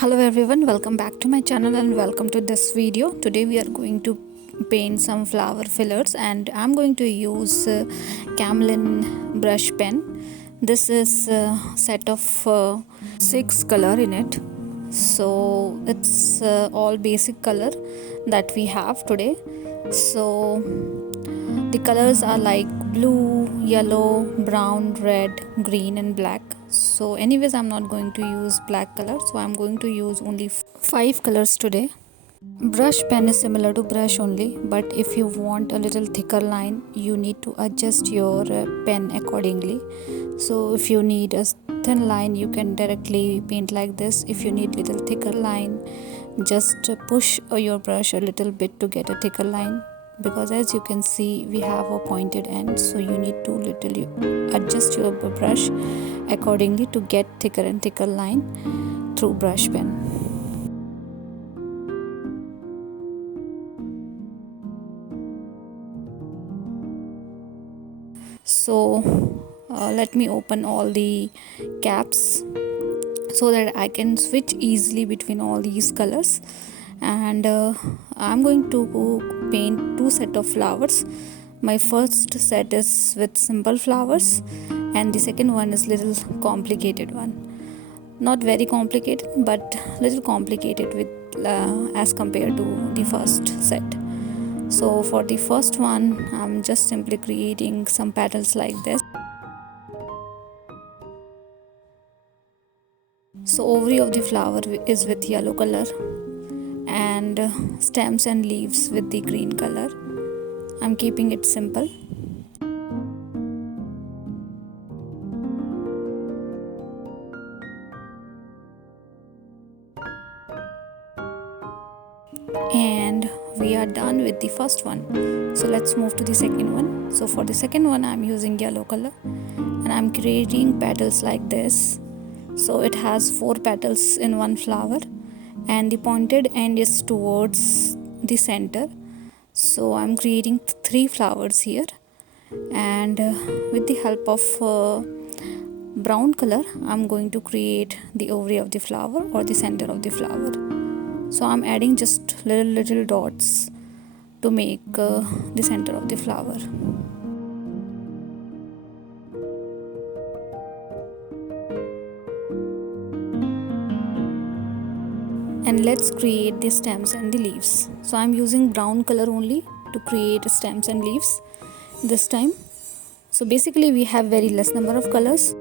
Hello everyone, welcome back to my channel and welcome to this video. Today we are going to paint some flower fillers and I'm going to use Camlin brush pen. This is a set of 6 color in it. So it's all basic color that we have today. So the colors are like blue, yellow, brown, red, green and black. So anyways, I'm not going to use black color, so I'm going to use only 5 colors today. Brush pen is similar to brush only, but if you want a little thicker line, you need to adjust your pen accordingly. So if you need a thin line, you can directly paint like this. If you need little thicker line, just push your brush a little bit to get a thicker line, because as you can see we have a pointed end, so you need to adjust your brush accordingly to get thicker and thicker line through brush pen. So let me open all the caps so that I can switch easily between all these colors. And I'm going to paint 2 sets of flowers. My first set is with simple flowers and the second one is little complicated one. Not very complicated, but little complicated with as compared to the first set. So for the first one, I'm just simply creating some petals like this. So ovary of the flower is with yellow color and stems and leaves with the green color. I'm keeping it simple. And we are done with the first one. So let's move to the second one. So for the second one, I'm using yellow color and I'm creating petals like this. So it has 4 petals in one flower and the pointed end is towards the center. So I'm creating 3 flowers here, and with the help of brown color I'm going to create the ovary of the flower or the center of the flower. So I'm adding just little dots to make the center of the flower. And let's create the stems and the leaves. So I'm using brown color only to create stems and leaves this time. So basically we have very less number of colors,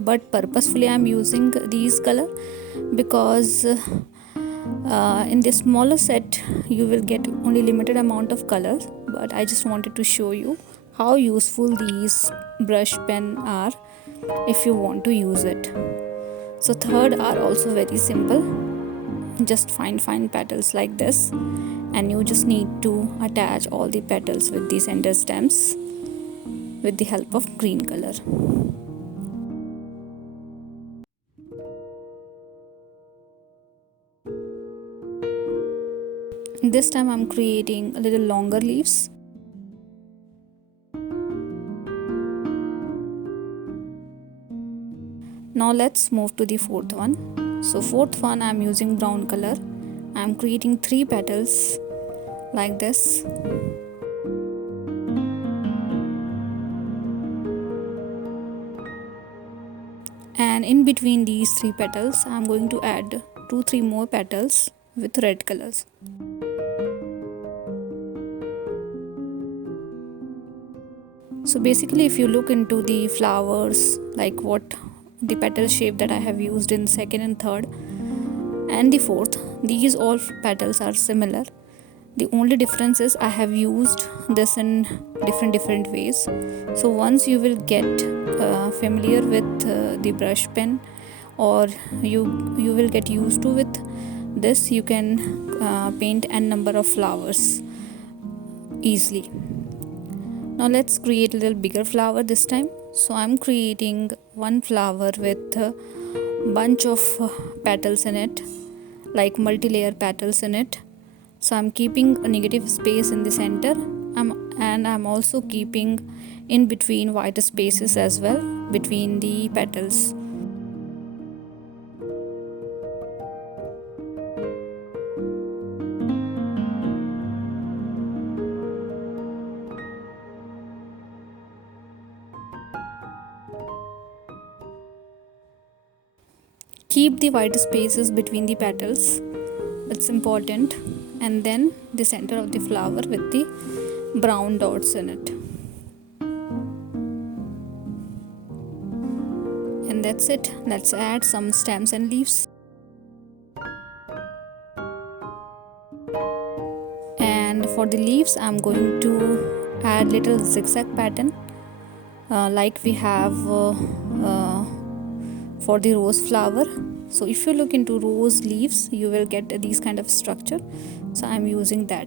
but purposefully I'm using these color because in the smaller set you will get only limited amount of colors, but I just wanted to show you how useful these brush pen are if you want to use it. So third are also very simple, just fine petals like this, and you just need to attach all the petals with the center stems with the help of green color. This time I'm creating a little longer leaves. Now let's move to the fourth one. So fourth one I'm using brown color. I'm creating 3 petals like this. And in between these 3 petals I'm going to add 2-3 more petals with red colors. So basically if you look into the flowers, like what the petal shape that I have used in second and third and the fourth, these all petals are similar. The only difference is I have used this in different ways. So once you will get familiar with the brush pen, or you will get used to with this, you can paint n number of flowers easily. Now let's create a little bigger flower this time. So I'm creating one flower with a bunch of petals in it, like multi-layer petals in it. So I'm keeping a negative space in the center, and I'm also keeping in between white spaces as well between the petals. keep the white spaces between the petals, it's important, and then the center of the flower with the brown dots in it. And that's it. Let's add some stems and leaves. And for the leaves I'm going to add little zigzag pattern like we have for the rose flower. So if you look into rose leaves, you will get these kind of structure, so I'm using that.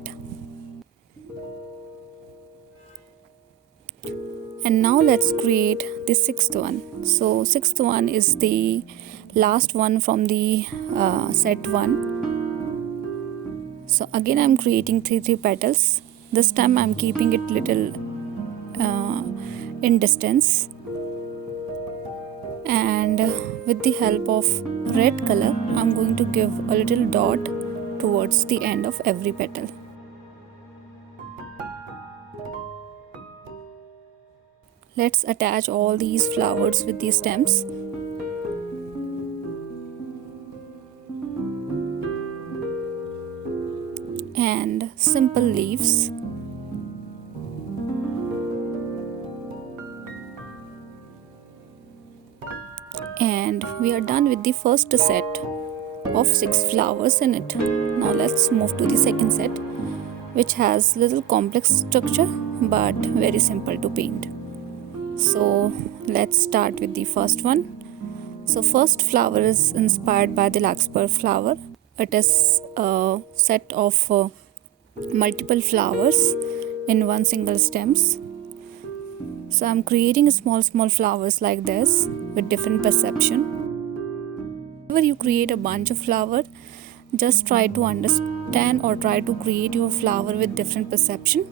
And now let's create the sixth one. So sixth one is the last one from the set 1. So again I'm creating three petals. This time I'm keeping it little in distance, and with the help of red color I'm going to give a little dot towards the end of every petal. Let's attach all these flowers with these stems. And simple leaves. And we are done with the first set of 6 flowers in it. Now let's move to the second set, which has little complex structure but very simple to paint. So let's start with the first one. So first flower is inspired by the larkspur flower. It is a set of multiple flowers in one single stems. So I'm creating small flowers like this with different perception. Whenever you create a bunch of flower, just try to understand or try to create your flower with different perception.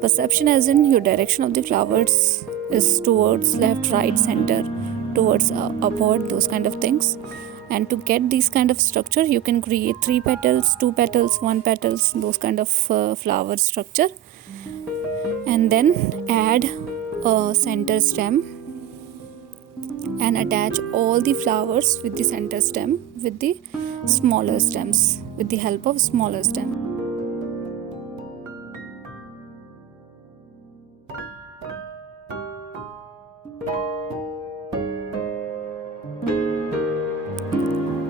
Perception as in your direction of the flowers is towards left, right, center, towards upward, those kind of things. And to get these kind of structure, you can create 3 petals, 2 petals, 1 petals, those kind of flower structure. And then add a center stem and attach all the flowers with the center stem with the smaller stems, with the help of smaller stem.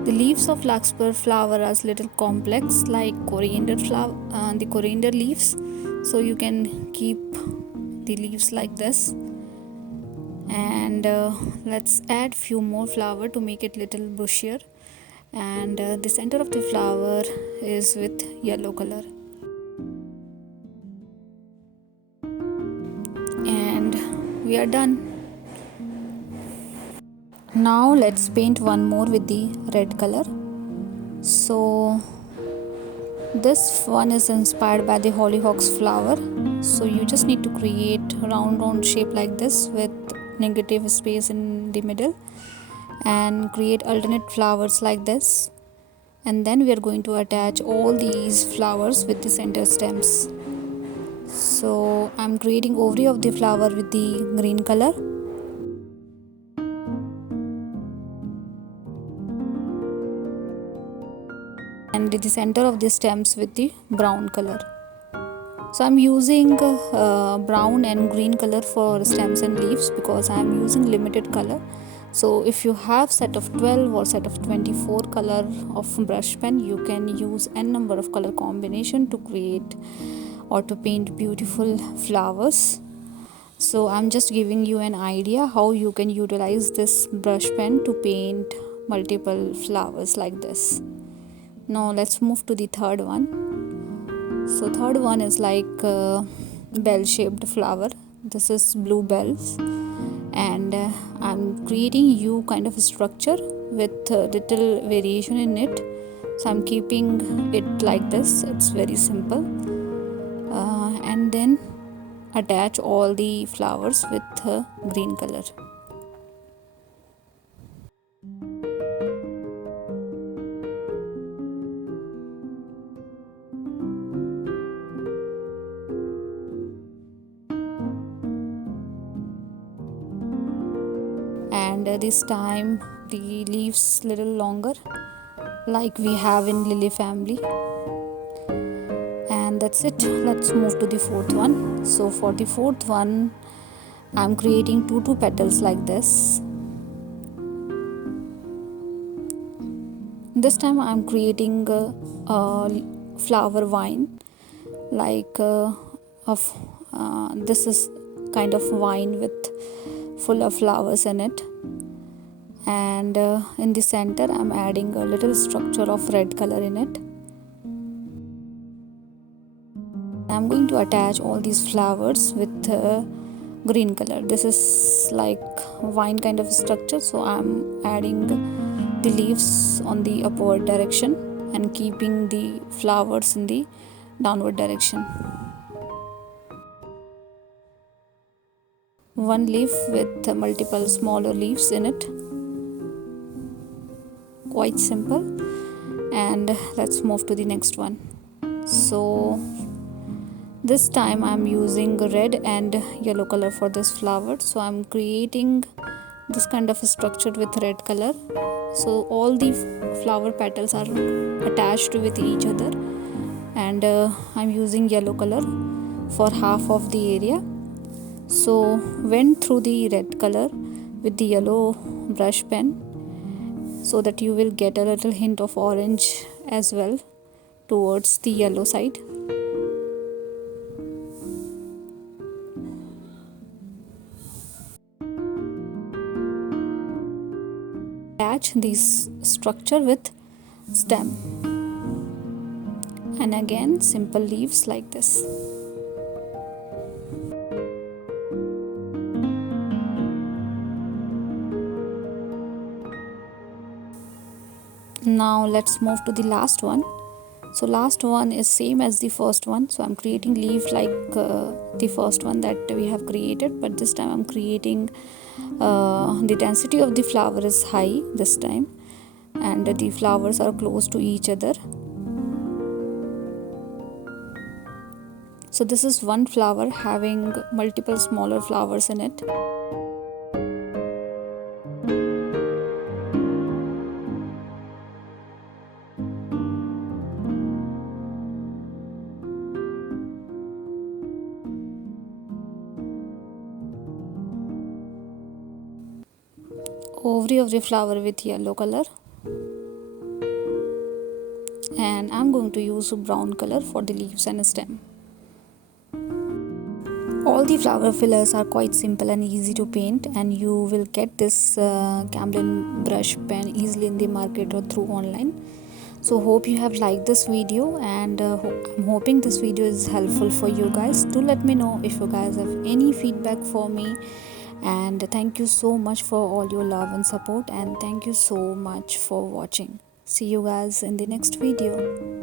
The leaves of larkspur flower are little complex like coriander flower, the coriander leaves. So you can keep the leaves like this. And let's add few more flower to make it little bushier. And the center of the flower is with yellow color. And we are done. Now let's paint one more with the red color. So this one is inspired by the hollyhock's flower. So you just need to create round shape like this with negative space in the middle and create alternate flowers like this. And then we are going to attach all these flowers with the center stems. So I'm creating ovary of the flower with the green color. And the center of the stems with the brown color. So I'm using brown and green color for stems and leaves because I'm using limited color. So if you have set of 12 or set of 24 color of brush pen, you can use n number of color combination to create or to paint beautiful flowers. So I'm just giving you an idea how you can utilize this brush pen to paint multiple flowers like this. Now let's move to the third one. So third one is like bell shaped flower. This is blue bells, and I'm creating U kind of structure with little variation in it. So I'm keeping it like this. It's very simple. And then attach all the flowers with green color. And this time the leaves little longer like we have in lily family. And that's it. Let's move to the fourth one. So for the fourth one, I'm creating two petals like this. This time I'm creating a flower vine, like this is kind of vine with full of flowers in it. And in the center I'm adding a little structure of red color in it. I'm going to attach all these flowers with green color. This is like vine kind of structure, so I'm adding the leaves on the upward direction and keeping the flowers in the downward direction. One leaf with multiple smaller leaves in it. Quite simple. And let's move to the next one. So this time I'm using red and yellow color for this flower. So I'm creating this kind of a structure with red color. So all the flower petals are attached with each other, and I'm using yellow color for half of the area. So went through the red color with the yellow brush pen so that you will get a little hint of orange as well towards the yellow side. Attach this structure with stem, and again simple leaves like this. Now let's move to the last one. So last one is same as the first one, so I'm creating leaf like the first one that we have created, but this time I'm creating the density of the flower is high this time, and the flowers are close to each other. So this is one flower having multiple smaller flowers in it. Ovary of the flower with yellow color, and I'm going to use brown color for the leaves and stem. All the flower fillers are quite simple and easy to paint, and you will get this Camlin brush pen easily in the market or through online. So hope you have liked this video, and I'm hoping this video is helpful for you guys. Do let me know if you guys have any feedback for me. And thank you so much for all your love and support, and thank you so much for watching. See you guys in the next video.